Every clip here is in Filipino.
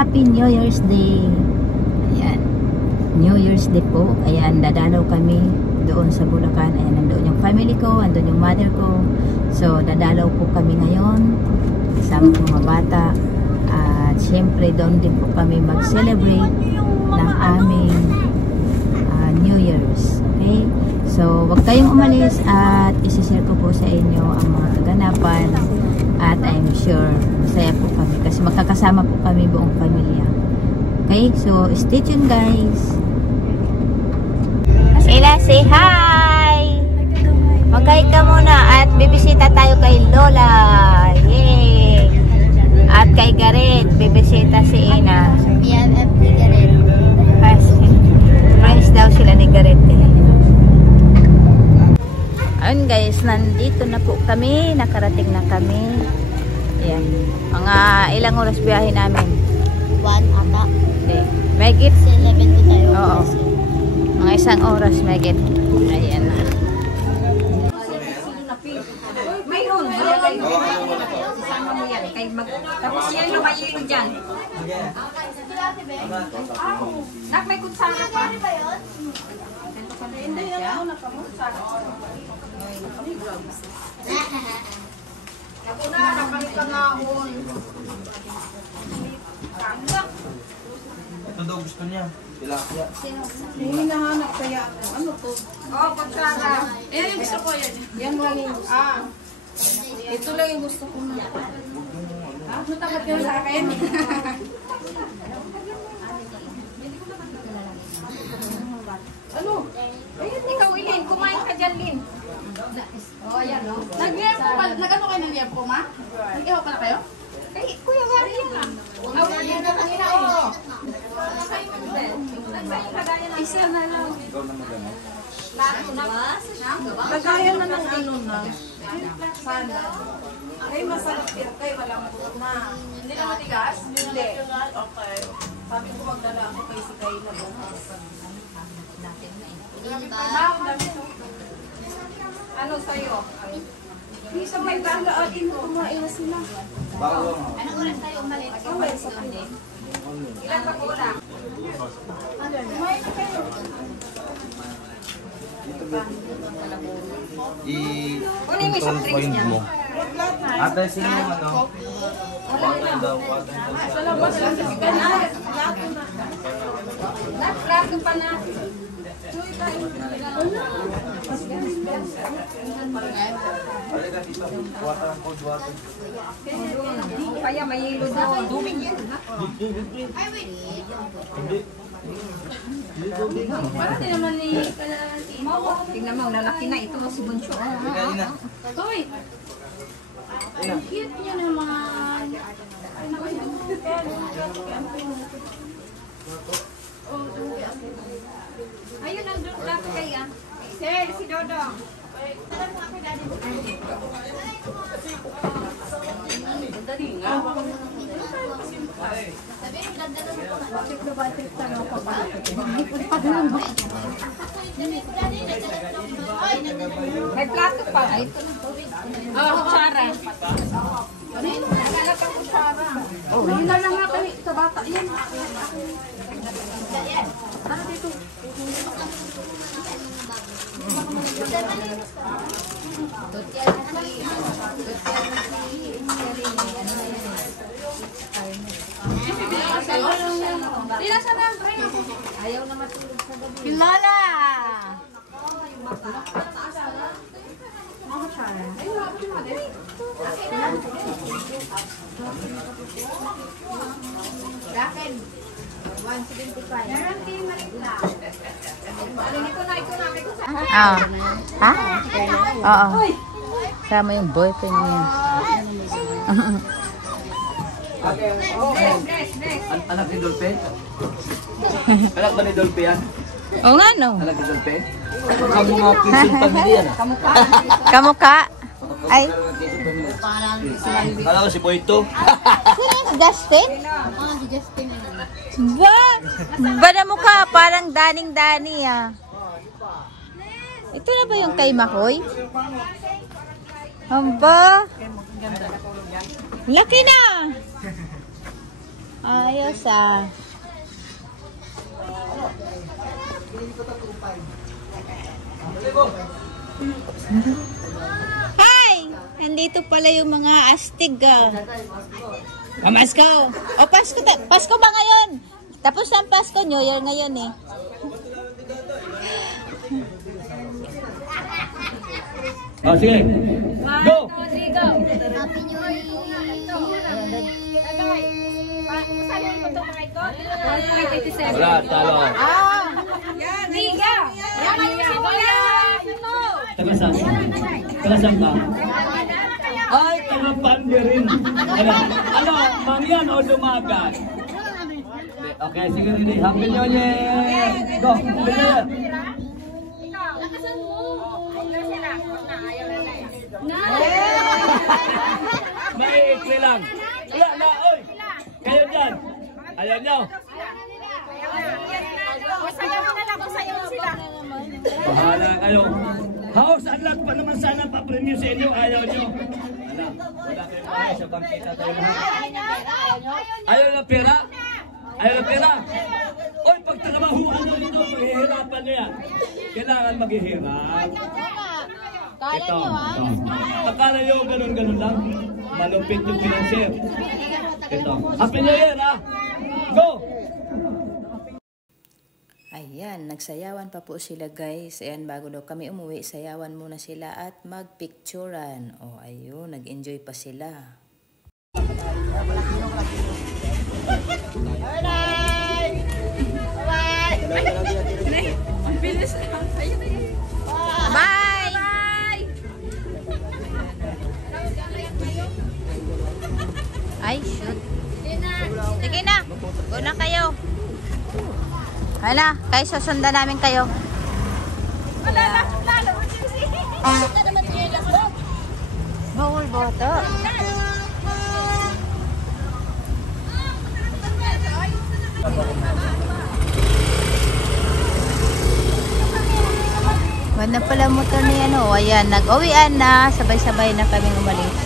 Happy New Year's Day. Ayan. New Year's Day po. Ayan, dadalaw kami doon sa Bulacan. Ayan, nandoon yung family ko, nandoon yung mother ko. So, dadalaw po kami ngayon. Kasama po mga bata. At syempre, doon din po kami mag-celebrate ng aming New Year's. Okay? So, wag kayong umalis at isi-share ko po sa inyo ang mga kaganapan. At I'm sure masaya po kami kasi magkakasama po kami buong pamilya. Okay? So, stay tuned guys. Ella, say hi! Mag-hi ka muna at bibisita tayo kay Lola. Yay! At kay Gareth, bibisita si Ina. BFF ni Gareth. Friends daw sila ni Gareth eh. Ayun guys, nandito na po kami, nakarating na kami. Ayan, mga ilang oras biyahe namin? 1 ata. Okay. Megit? 11 to tayo. Oo. Mga isang oras megit. Ayan na. Mayroon. Isama mo yan. Tapos yan yung mayroon dyan. Nak, may kutsara pa. Hindi yan ako nakamutsara. Ako na, nakalikanahon. Ito daw gusto niya. Tilapia. Hinahanap kaya ako. Ano to? Oh, kutsara. Ayan yung gusto ko yan. Yan lang yung gusto ko. Ito lang yung gusto ko na. Matakat yun sa akin. Ano? Ayan, ikaw, Ilin. Kumain ka dyan, Lin. Oh, ayan, oh. Nag-liarpo pa. Nag-ano kayo ng liarpo, ma? Nag-ihaw pa na kayo? Ay, Kuya, wari yan ah. Ayan na kanina, oh. Isa na lang. Lagayan na ng ano na. Sana. Ay, masarap yan kayo. Walang buto na. Hindi na matigas? Hindi. Okay. Sabi ko magdala ako kay si Kayla. Ano sa'yo? Isa may gagaatin mo. Kumain na sila. Anong oras tayo umalit? Ilan pa kulang? Kumain na kayo. Kunin mo isang drinks niya. Ate, sino yung ano? Water daw. Sa labas lang sa kanan. Plato pa na. Halika dito. Water, cold water. Kaya may hilo doon. Duming yan. Parang din naman ni... Tingnan mo, lalaki na ito si Buncho. Halika, Ina. Hoy! Ang cute niya naman. Ayun, nandun plato kaya. Sir, si Dodong. May plato pa. Oh, kutsara. Naglalak ang kutsara. Oh, yun na nga kami sa bata. Yan. Para dito. Ayaw na matulog sa gabi. Kilala! Raken. 175. Guarantee malit na. Ito na. Ah. Ha? Oo. Sama yung boyfriend niya. Anak ni Dolphin? Anak ba ni Dolphin yan? Oo nga no. Anak ni Dolphin? Kamu nga Quezon family yan. Kamukha. Ay. Kala ko si Boyto. Sino? Justin? Oh, si Justin na naman. Ba? Ba na mukha? Parang daning-dani ah. Ito na ba yung kay Makoy? Amba. Laki na. Ayos ah. Hi! Nandito pala yung mga astig ah. Pamasko! O Pasko, Pasko ba ngayon? Tapos na ang Pasko, New Year ngayon eh. Oh, sige. Go! Happy New Year! Wala, talo. Tagasan. Tagasan ka? Ay, tagapandi rin. Ano, mangyan o lumagan? Okay, sige rin. Happy New Year! Go! Happy New Year! Maikli lang. Wala na, oy! Kayo dyan. Ayaw nyo. Bahala kayo. Haos, unlock pa naman sana pa-premium sa inyo. Ayaw nyo. Wala kayong mga sa bangkita tayo lahat. Ayaw na pera? Ayaw na pera? Oy, pag trabahuan nyo nito, maghihirapan nyo yan. Kailangan maghihirap. Ito. Akala nyo ganun-ganun lang. Malupit yung financier. Ito. Happy New Year, ha? Go! Ayan, nagsayawan pa po sila guys. Ayan, bago daw kami umuwi, sayawan muna sila at magpicturan. O, ayun, nag-enjoy pa sila. Bye! Ay, shoot. Sige na. Go na kayo. Hala, kayo susundan namin kayo. Bawal boto. Wala na pala motor ni ano. Ayan, nag-uwian na. Sabay-sabay na kami umalis.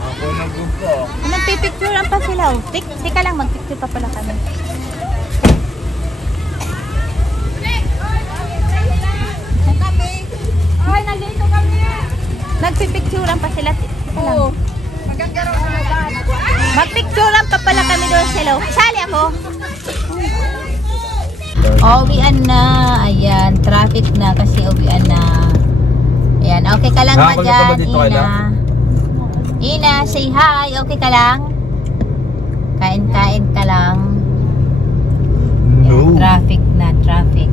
Ako nag-gupo. Nagpipicturean pa sila. Tika lang, magpicture pa pala kami. Ay, nandito kami. Nagpipicturean pa sila. Oo. Magkakaroon na ba? Magpicturean pa pala kami doon sila. Sali ako. Uwian na. Ayan, traffic na kasi uwian na. Ayan, okay ka lang ba dyan, Ina? Ina, say hi. Okay ka lang? Kain-kain ka lang. Ayan, traffic na, traffic.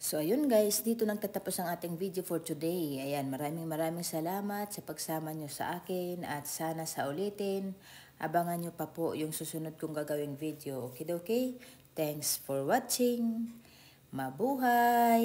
So ayun guys, dito nagtatapos ang ating video for today. Ayan, maraming salamat sa pagsama nyo sa akin at sana sa ulitin. Abangan nyo pa po yung susunod kong gagawing video. Okay? Thanks for watching. Mabuhay!